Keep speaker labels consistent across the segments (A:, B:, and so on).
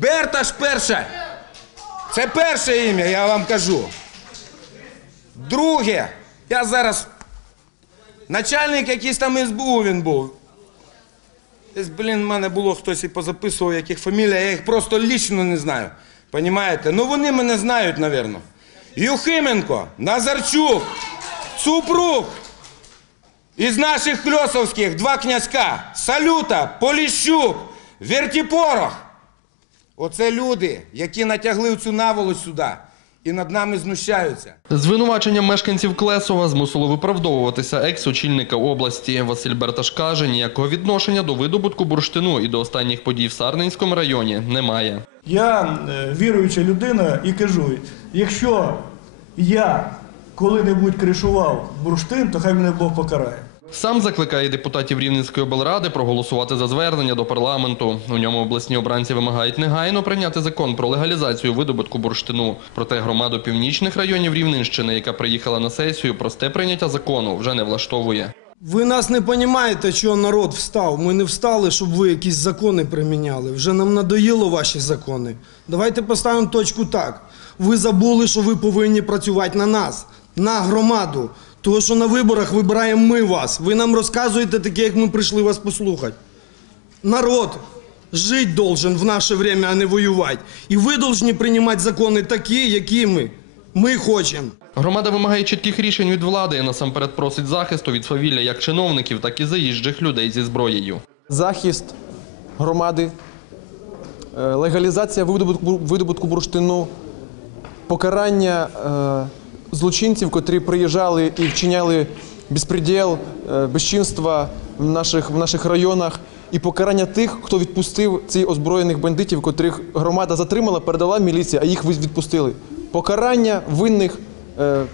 A: Берташ перше. Це перше ім'я, я вам кажу. Друге, я зараз. Начальник якийсь там СБУ він був. Десь, блін, в мене було хтось і позаписував, яких фамілія, я їх просто лічно не знаю. Понімаєте? Ну вони мене знають, напевно. Юхименко, Назарчук, Цупрук. Із наших кльосовських два князька Салюта, Поліщук, Вертіпорох. Оце люди, які натягли цю наволоч сюди і над нами знущаються.
B: Звинувачення мешканців Клесова змусило виправдовуватися екс-очільника області. Василь Берташ каже, ніякого відношення до видобутку бурштину і до останніх подій в Сарненському районі немає.
C: Я е, віруюча людина і кажу, якщо я коли-небудь кришував бурштин, то хай мене Бог покарає.
B: Сам закликає депутатів Рівненської облради проголосувати за звернення до парламенту. У ньому обласні обранці вимагають негайно прийняти закон про легалізацію видобутку бурштину. Проте громаду північних районів Рівненщини, яка приїхала на сесію, просте прийняття закону вже не влаштовує.
D: Ви нас не розумієте, чого народ встав. Ми не встали, щоб ви якісь закони приміняли. Вже нам надоїло ваші закони. Давайте поставимо точку так. Ви забули, що ви повинні працювати на нас, на громаду. Тому що на виборах вибираємо ми вас. Ви нам розказуєте таке, як ми прийшли вас послухати. Народ жити должен в наше время, а не воювати. І ви повинні приймати закони такі, які ми. Ми хочемо.
B: Громада вимагає чітких рішень від влади і насамперед просить захисту від свавілля як чиновників, так і заїжджих людей зі зброєю.
E: захист громади, е, легалізація видобутку, бурштину, покарання е, злочинців, котрі приїжджали і вчиняли безпреділ, е, безчинства в наших, в наших районах, і покарання тих, хто відпустив цих озброєних бандитів, котрих громада затримала, передала міліції, а їх відпустили. Покарання винних. Е,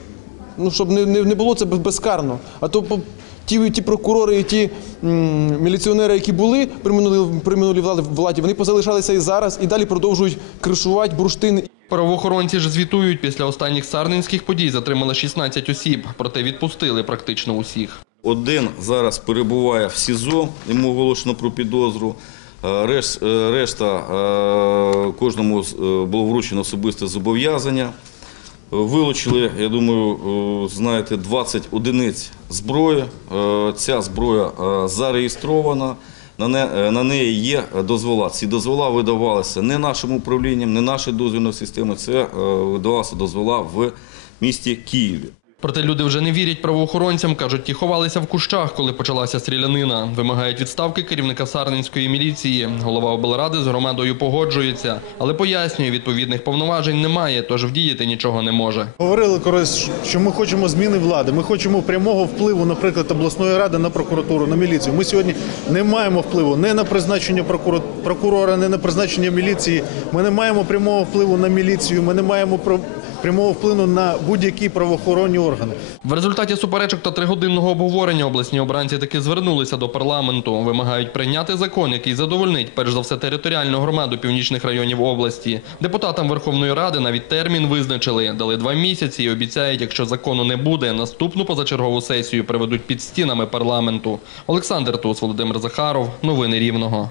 E: ну, щоб не, не, не було це безкарно. А то по- ті, ті прокурори і ті м, міліціонери, які були при минулій, при минулій владі, владі, вони позалишалися і зараз, і далі продовжують кришувати бурштин.
B: Правоохоронці ж звітують, після останніх сарненських подій затримали 16 осіб, проте відпустили практично усіх.
F: Один зараз перебуває в СІЗО, йому оголошено про підозру. Е, е, Решта кожному з- було вручено особисте зобов'язання. Вилучили, я думаю, е, знаєте, 20 одиниць зброї. Е, Ця зброя е, зареєстрована. На неї є дозвола. Ці дозвола видавалися не нашим управлінням, не нашою дозвільною системою. Це видавалася дозвола в місті Києві.
B: Проте люди вже не вірять правоохоронцям, кажуть, ті ховалися в кущах, коли почалася стрілянина. Вимагають відставки керівника сарненської міліції. Голова облради з громадою погоджується, але пояснює, відповідних повноважень немає, тож вдіяти нічого не може.
G: Говорили колись, що ми хочемо зміни влади. Ми хочемо прямого впливу, наприклад, обласної ради на прокуратуру, на міліцію. Ми сьогодні не маємо впливу не на призначення прокурора, не на призначення міліції. Ми не маємо прямого впливу на міліцію. Ми не маємо прямого впливу на будь-які правоохоронні органи.
B: В результаті суперечок та тригодинного обговорення обласні обранці таки звернулися до парламенту. Вимагають прийняти закон, який задовольнить перш за все територіальну громаду північних районів області. Депутатам Верховної Ради навіть термін визначили, дали два місяці і обіцяють, якщо закону не буде, наступну позачергову сесію приведуть під стінами парламенту. Олександр Тус, Володимир Захаров. Новини Рівного.